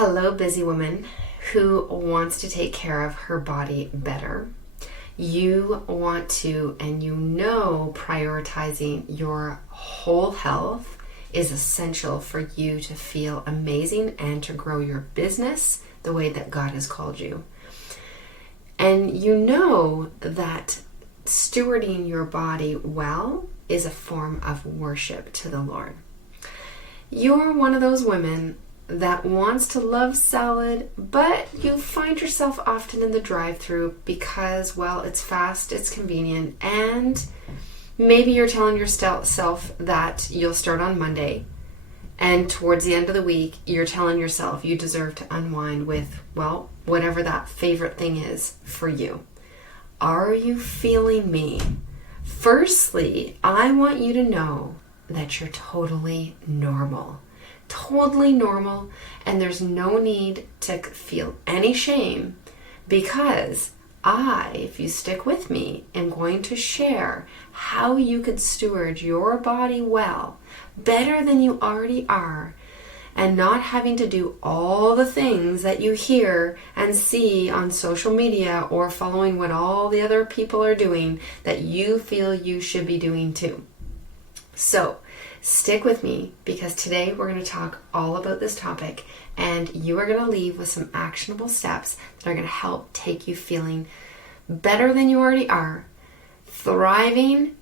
Hello, busy woman who wants to take care of her body better. You want to, and you know, prioritizing your whole health is essential for you to feel amazing and to grow your business the way that God has called you. And you know that stewarding your body well is a form of worship to the Lord. You're one of those women that wants to love salad, but you find yourself often in the drive-thru because, well, it's fast, it's convenient, and maybe you're telling yourself that you'll start on Monday, and towards the end of the week, you're telling yourself you deserve to unwind with, well, whatever that favorite thing is for you. Are you feeling me? Firstly, I want you to know that you're totally normal. Totally normal, and there's no need to feel any shame because if you stick with me, am going to share how you could steward your body well, better than you already are, and not having to do all the things that you hear and see on social media or following what all the other people are doing that you feel you should be doing too. So, stick with me because today we're going to talk all about this topic and you are going to leave with some actionable steps that are going to help take you feeling better than you already are, thriving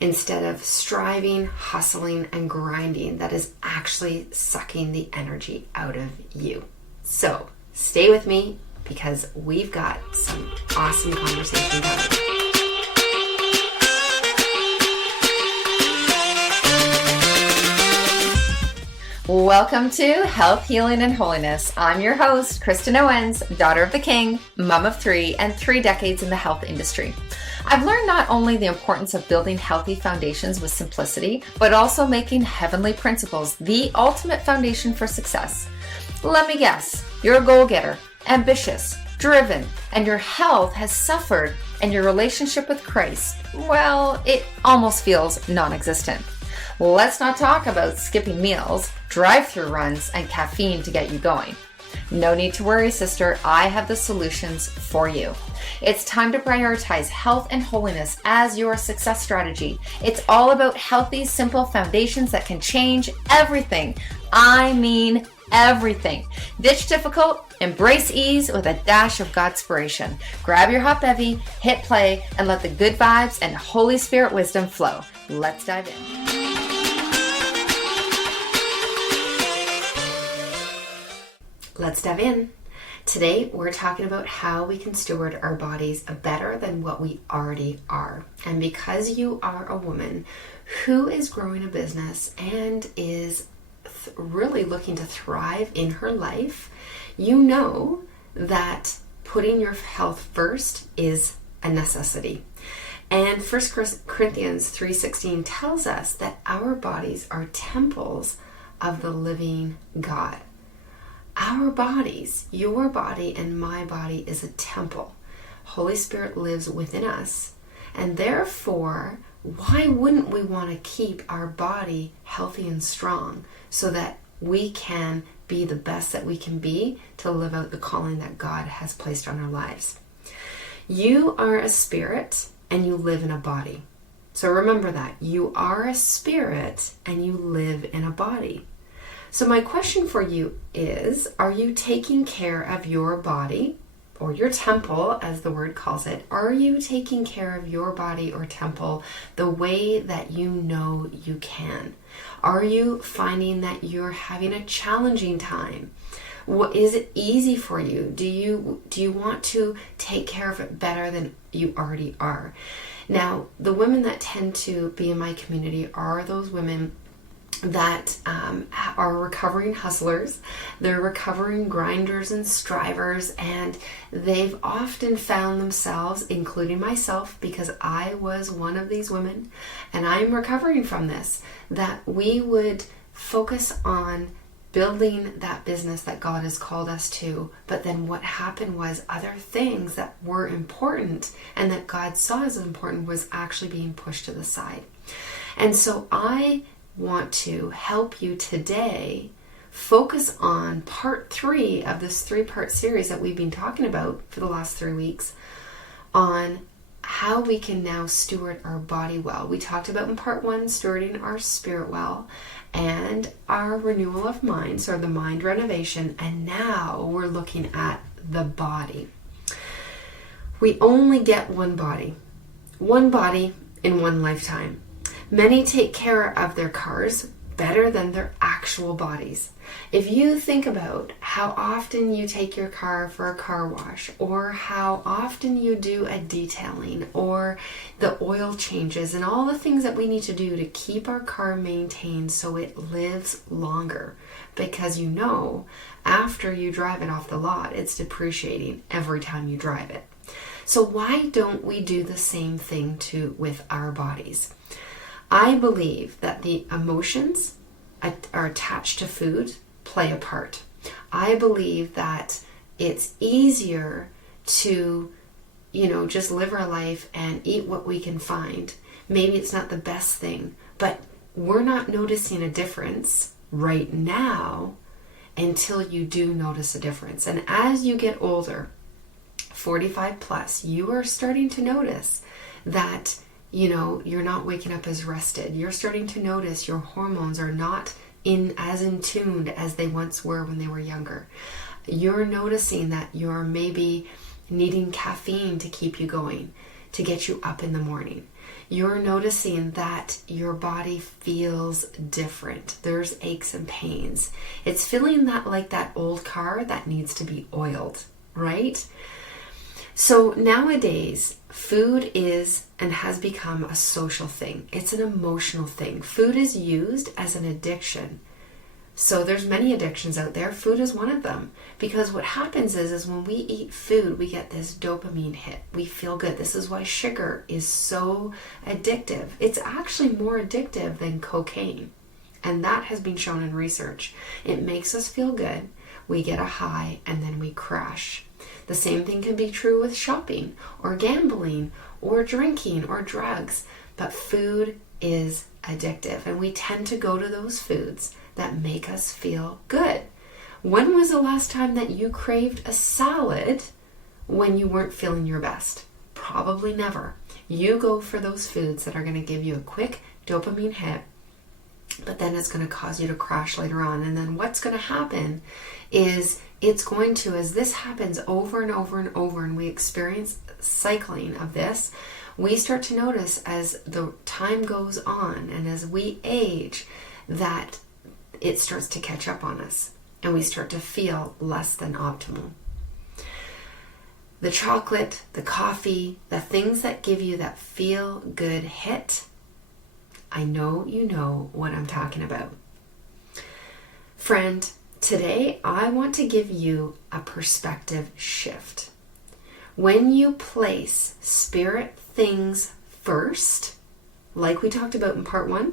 instead of striving, hustling, and grinding that is actually sucking the energy out of you. So stay with me because we've got some awesome conversation coming. Welcome to Health, Healing, and Holiness. I'm your host, Kristen Owens, daughter of the King, mom of 3, and 3 decades in the health industry. I've learned not only the importance of building healthy foundations with simplicity, but also making heavenly principles the ultimate foundation for success. Let me guess, you're a goal-getter, ambitious, driven, and your health has suffered, and your relationship with Christ, well, it almost feels non-existent. Let's not talk about skipping meals, drive-through runs, and caffeine to get you going. No need to worry, sister. I have the solutions for you. It's time to prioritize health and holiness as your success strategy. It's all about healthy, simple foundations that can change everything. I mean everything. Ditch difficult, embrace ease with a dash of Godspiration. Grab your hot bevy, hit play, and let the good vibes and Holy Spirit wisdom flow. Let's dive in. Let's dive in. Today, we're talking about how we can steward our bodies better than what we already are. And because you are a woman who is growing a business and is really looking to thrive in her life, you know that putting your health first is a necessity. And 1 Corinthians 3:16 tells us that our bodies are temples of the living God. Our bodies, your body and my body, is a temple. Holy Spirit lives within us. And therefore, why wouldn't we want to keep our body healthy and strong so that we can be the best that we can be to live out the calling that God has placed on our lives? You are a spirit and you live in a body. So remember that. You are a spirit and you live in a body. So my question for you is, are you taking care of your body or your temple, as the word calls it? Are you taking care of your body or temple the way that you know you can? Are you finding that you're having a challenging time? Is it easy for you? Do you want to take care of it better than you already are? Now, the women that tend to be in my community are those women that are recovering hustlers. They're recovering grinders and strivers, and they've often found themselves, including myself, because I was one of these women, and I'm recovering from this, that we would focus on building that business that God has called us to, but then what happened was other things that were important and that God saw as important was actually being pushed to the side. And so I want to help you today focus on part 3 of this 3-part series that we've been talking about for the last 3 weeks on how we can now steward our body well. We talked about in part 1 stewarding our spirit well and our renewal of mind, so the mind renovation, and now we're looking at the body. We only get one body in one lifetime. Many take care of their cars better than their actual bodies. If you think about how often you take your car for a car wash, or how often you do a detailing, or the oil changes, and all the things that we need to do to keep our car maintained so it lives longer, because you know after you drive it off the lot, it's depreciating every time you drive it. So why don't we do the same thing with our bodies? I believe that the emotions are attached to food play a part. I believe that it's easier to, just live our life and eat what we can find. Maybe it's not the best thing, but we're not noticing a difference right now until you do notice a difference. And as you get older, 45 plus, you are starting to notice that you're not waking up as rested. You're starting to notice your hormones are not as in tuned as they once were when they were younger. You're noticing that you're maybe needing caffeine to keep you going, to get you up in the morning. You're noticing that your body feels different. There's aches and pains. It's feeling like that old car that needs to be oiled, right? So nowadays, food is and has become a social thing. It's an emotional thing. Food is used as an addiction. So there's many addictions out there. Food is one of them. Because what happens is when we eat food, we get this dopamine hit. We feel good. This is why sugar is so addictive. It's actually more addictive than cocaine. And that has been shown in research. It makes us feel good. We get a high and then we crash. The same thing can be true with shopping or gambling or drinking or drugs. But food is addictive, and we tend to go to those foods that make us feel good. When was the last time that you craved a salad when you weren't feeling your best? Probably never. You go for those foods that are going to give you a quick dopamine hit, but then it's going to cause you to crash later on. And then what's going to happen is it's going to, as this happens over and over and over, and we experience cycling of this, we start to notice as the time goes on and as we age that it starts to catch up on us and we start to feel less than optimal. The chocolate, the coffee, the things that give you that feel good hit, I know you know what I'm talking about. Friend, today I want to give you a perspective shift. When you place spirit things first, like we talked about in part 1,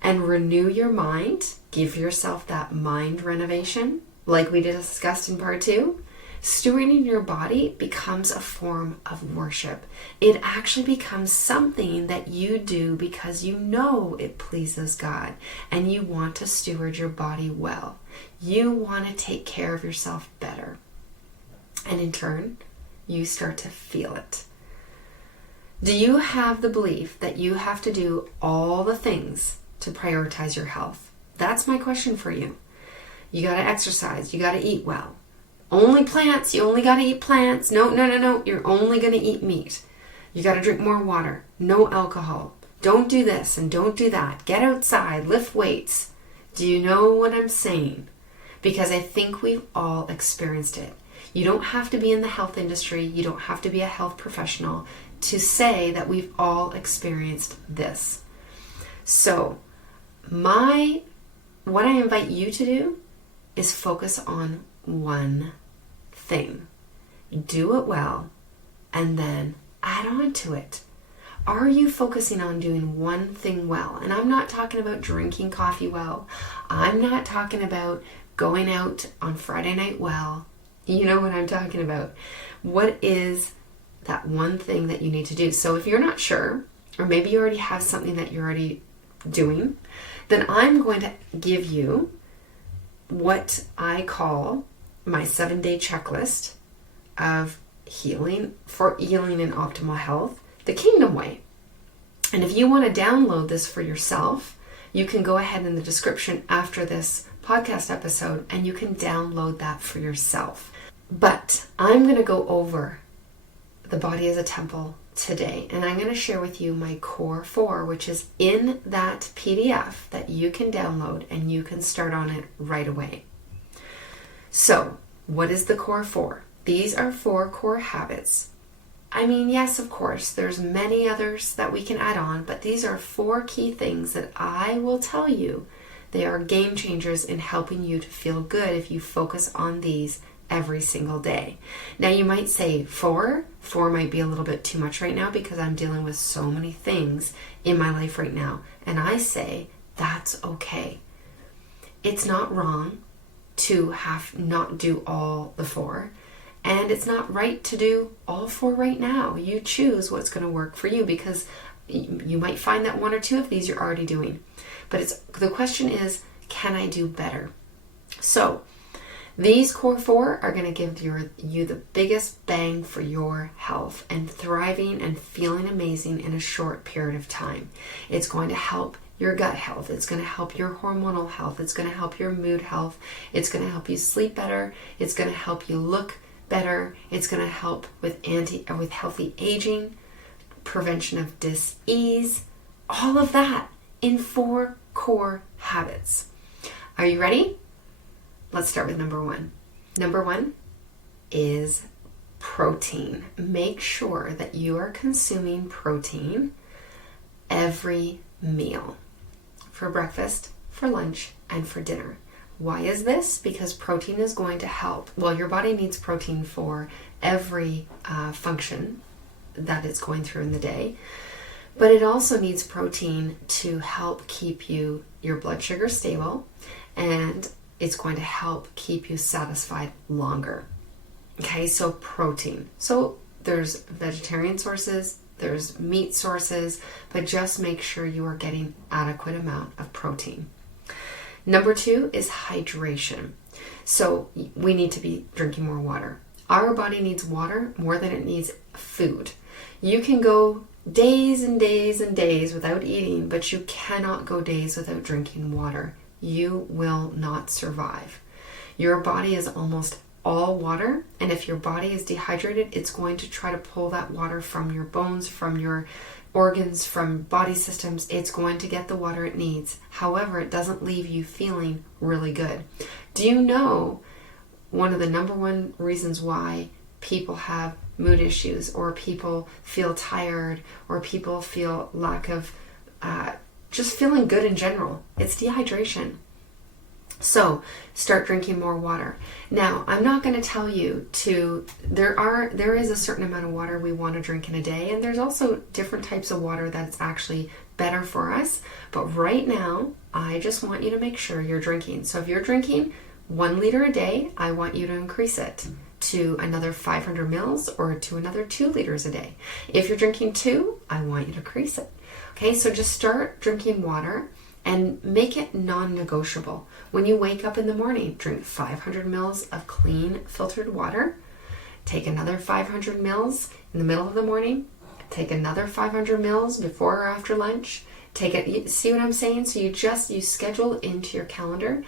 and renew your mind, give yourself that mind renovation, like we discussed in part 2, stewarding your body becomes a form of worship. It actually becomes something that you do because you know it pleases God and you want to steward your body well. You want to take care of yourself better. And in turn, you start to feel it. Do you have the belief that you have to do all the things to prioritize your health? That's my question for you. You got to exercise. You got to eat well. Only plants. You only got to eat plants. No. You're only going to eat meat. You got to drink more water. No alcohol. Don't do this and don't do that. Get outside. Lift weights. Do you know what I'm saying? Because I think we've all experienced it. You don't have to be in the health industry. You don't have to be a health professional to say that we've all experienced this. So, what I invite you to do is focus on one thing. Do it well, and then add on to it. Are you focusing on doing one thing well? And I'm not talking about drinking coffee well. I'm not talking about going out on Friday night well. You know what I'm talking about. What is that one thing that you need to do? So if you're not sure, or maybe you already have something that you're already doing, then I'm going to give you what I call my 7-day checklist of healing and optimal health, the Kingdom Way. And if you want to download this for yourself, you can go ahead in the description after this podcast episode and you can download that for yourself. But I'm going to go over the body as a temple today, and I'm going to share with you my core 4, which is in that PDF that you can download and you can start on it right away. So, what is the core 4? These are 4 core habits. I mean, yes, of course, there's many others that we can add on, but these are 4 key things that I will tell you. They are game changers in helping you to feel good if you focus on these every single day. Now you might say 4 might be a little bit too much right now because I'm dealing with so many things in my life right now. And I say that's okay. It's not wrong to not do all the 4. And it's not right to do all 4 right now. You choose what's going to work for you because you might find that 1 or 2 of these you're already doing. But the question is, can I do better? So these core 4 are going to give you the biggest bang for your health and thriving and feeling amazing in a short period of time. It's going to help your gut health. It's going to help your hormonal health. It's going to help your mood health. It's going to help you sleep better. It's going to help you look better. It's going to help with healthy aging, prevention of dis-ease, all of that in 4 core habits. Are you ready? Let's start with number 1. Number 1 is protein. Make sure that you are consuming protein every meal, for breakfast, for lunch, and for dinner. Why is this? Because protein is going to help. Well, your body needs protein for every function that it's going through in the day, but it also needs protein to help keep your blood sugar stable, and it's going to help keep you satisfied longer. Okay, so protein. So there's vegetarian sources, there's meat sources, but just make sure you are getting adequate amount of protein. Number 2 is hydration. So we need to be drinking more water. Our body needs water more than it needs food. You can go days and days and days without eating, but you cannot go days without drinking water. You will not survive. Your body is almost all water, and if your body is dehydrated, it's going to try to pull that water from your bones, from your organs, from body systems. It's going to get the water it needs. However, it doesn't leave you feeling really good. Do you know one of the number 1 reasons why people have mood issues, or people feel tired, or people feel lack of just feeling good in general? It's dehydration. So start drinking more water. Now, I'm not going to tell you there is a certain amount of water we want to drink in a day, and there's also different types of water that's actually better for us. But right now, I just want you to make sure you're drinking. So if you're drinking 1 liter a day, I want you to increase it to another 500 mils or to another 2 liters a day. If you're drinking 2, I want you to increase it. Okay, so just start drinking water and make it non-negotiable. When you wake up in the morning, drink 500 mils of clean filtered water. Take another 500 mils in the middle of the morning. Take another 500 mils before or after lunch. See what I'm saying? So you schedule into your calendar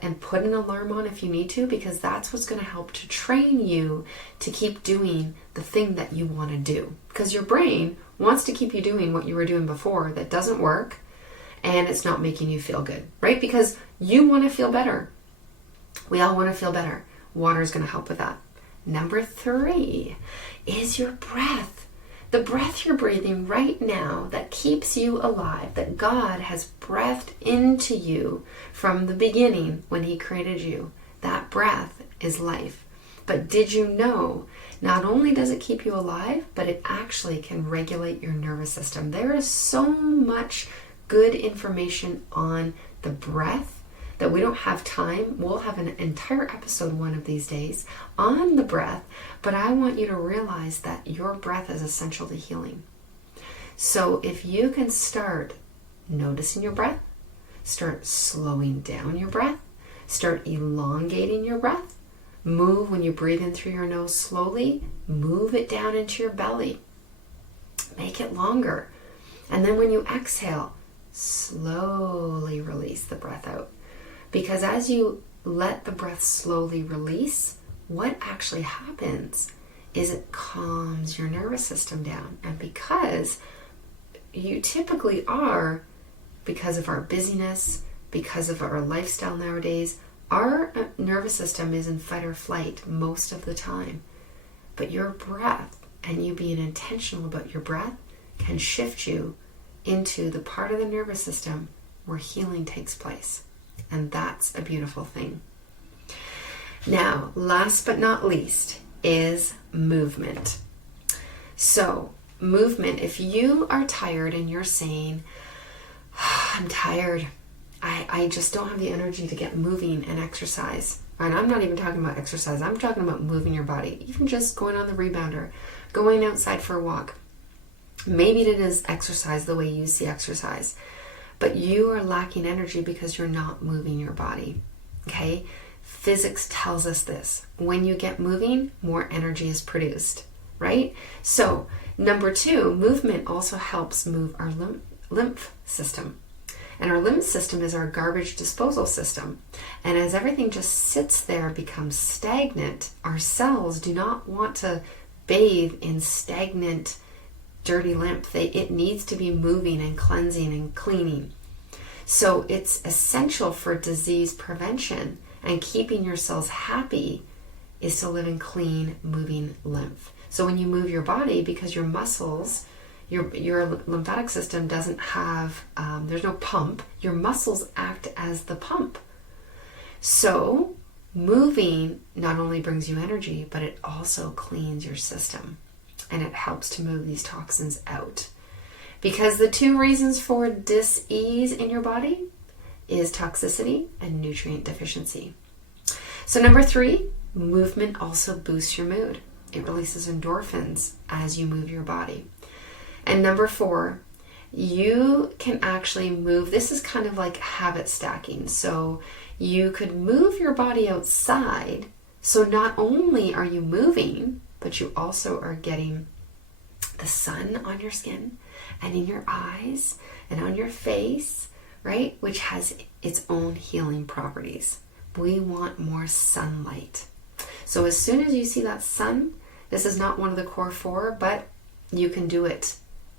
and put an alarm on if you need to, because that's what's going to help to train you to keep doing the thing that you want to do. Because your brain wants to keep you doing what you were doing before that doesn't work, and it's not making you feel good, right? Because you want to feel better. We all want to feel better. Water is going to help with that. Number 3 is your breath. The breath you're breathing right now that keeps you alive, that God has breathed into you from the beginning when He created you. That breath is life. But did you know, not only does it keep you alive, but it actually can regulate your nervous system. There is so much good information on the breath that we don't have time. We'll have an entire episode one of these days on the breath, but I want you to realize that your breath is essential to healing. So if you can start noticing your breath, start slowing down your breath, Start elongating your breath. Move when you breathe in through your nose slowly. Move it down into your belly. Make it longer. And then when you exhale, slowly release the breath out. Because as you let the breath slowly release, what actually happens is it calms your nervous system down. And because you typically are, because of our busyness, because of our lifestyle nowadays, our nervous system is in fight or flight most of the time. But your breath, and you being intentional about your breath, can shift you into the part of the nervous system where healing takes place. And that's a beautiful thing. Now, last but not least is movement. So, movement, if you are tired and you're saying, I'm tired, I just don't have the energy to get moving and exercise. And I'm not even talking about exercise. I'm talking about moving your body. Even just going on the rebounder, going outside for a walk. Maybe it is exercise the way you see exercise. But you are lacking energy because you're not moving your body. Okay? Physics tells us this. When you get moving, more energy is produced. Right? So, number 2, movement also helps move our lymph system. And our lymph system is our garbage disposal system. And as everything just sits there, becomes stagnant, our cells do not want to bathe in stagnant, dirty lymph. It needs to be moving and cleansing and cleaning. So it's essential for disease prevention, and keeping your cells happy is to live in clean, moving lymph. So when you move your body, because your muscles, your lymphatic system doesn't have, there's no pump, your muscles act as the pump. So moving not only brings you energy, but it also cleans your system, and it helps to move these toxins out. Because the 2 reasons for dis-ease in your body is toxicity and nutrient deficiency. So number 3, movement also boosts your mood. It releases endorphins as you move your body. And number 4, you can actually move. This is kind of like habit stacking. So you could move your body outside. So not only are you moving, but you also are getting the sun on your skin and in your eyes and on your face, right? Which has its own healing properties. We want more sunlight. So as soon as you see that sun, this is not one of the core 4, but you can do it.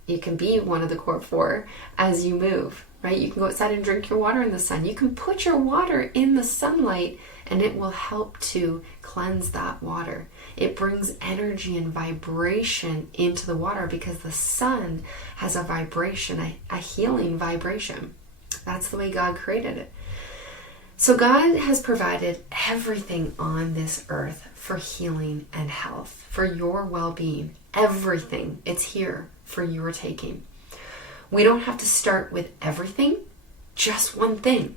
You can be one of the core 4 as you move, right? You can go outside and drink your water in the sun. You can put your water in the sunlight, and it will help to cleanse that water. It brings energy and vibration into the water because the sun has a vibration, a healing vibration. That's the way God created it. So God has provided everything on this earth for healing and health, for your well-being. Everything. It's here for your taking. We don't have to start with everything, just one thing.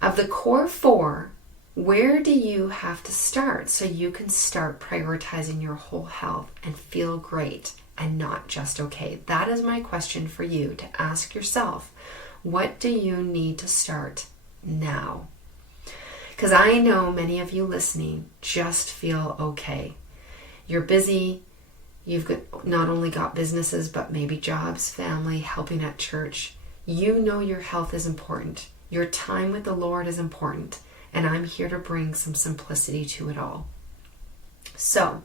Of the core 4, where do you have to start so you can start prioritizing your whole health and feel great and not just okay? That is my question for you to ask yourself. What do you need to start now? Because I know many of you listening just feel okay. You're busy. You've not only got businesses, but maybe jobs, family, helping at church. You know your health is important. Your time with the Lord is important. And I'm here to bring some simplicity to it all. So,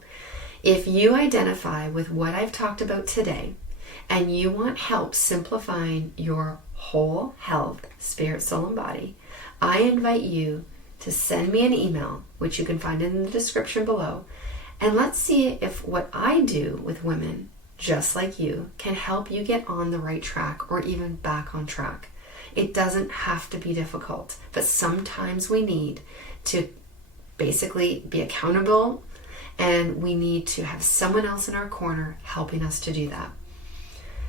if you identify with what I've talked about today, and you want help simplifying your whole health, spirit, soul, and body, I invite you to send me an email, which you can find in the description below, and let's see if what I do with women just like you can help you get on the right track or even back on track. It doesn't have to be difficult, but sometimes we need to basically be accountable, and we need to have someone else in our corner helping us to do that.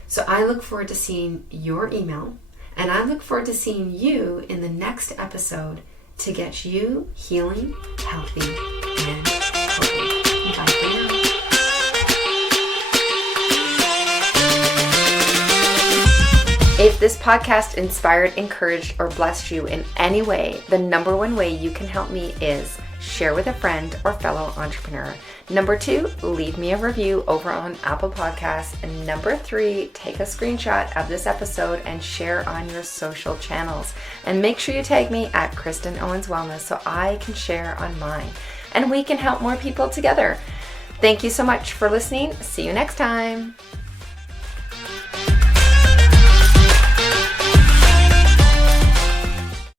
So I look forward to seeing your email, and I look forward to seeing you in the next episode to get you healing, healthy, and healthy. Bye for now. If If this podcast inspired, encouraged, or blessed you in any way, the number one way you can help me is share with a friend or fellow entrepreneur. Number 2, leave me a review over on Apple Podcasts. And number 3, take a screenshot of this episode and share on your social channels. And make sure you tag me at Kristen Owens Wellness so I can share on mine. And we can help more people together. Thank you so much for listening. See you next time.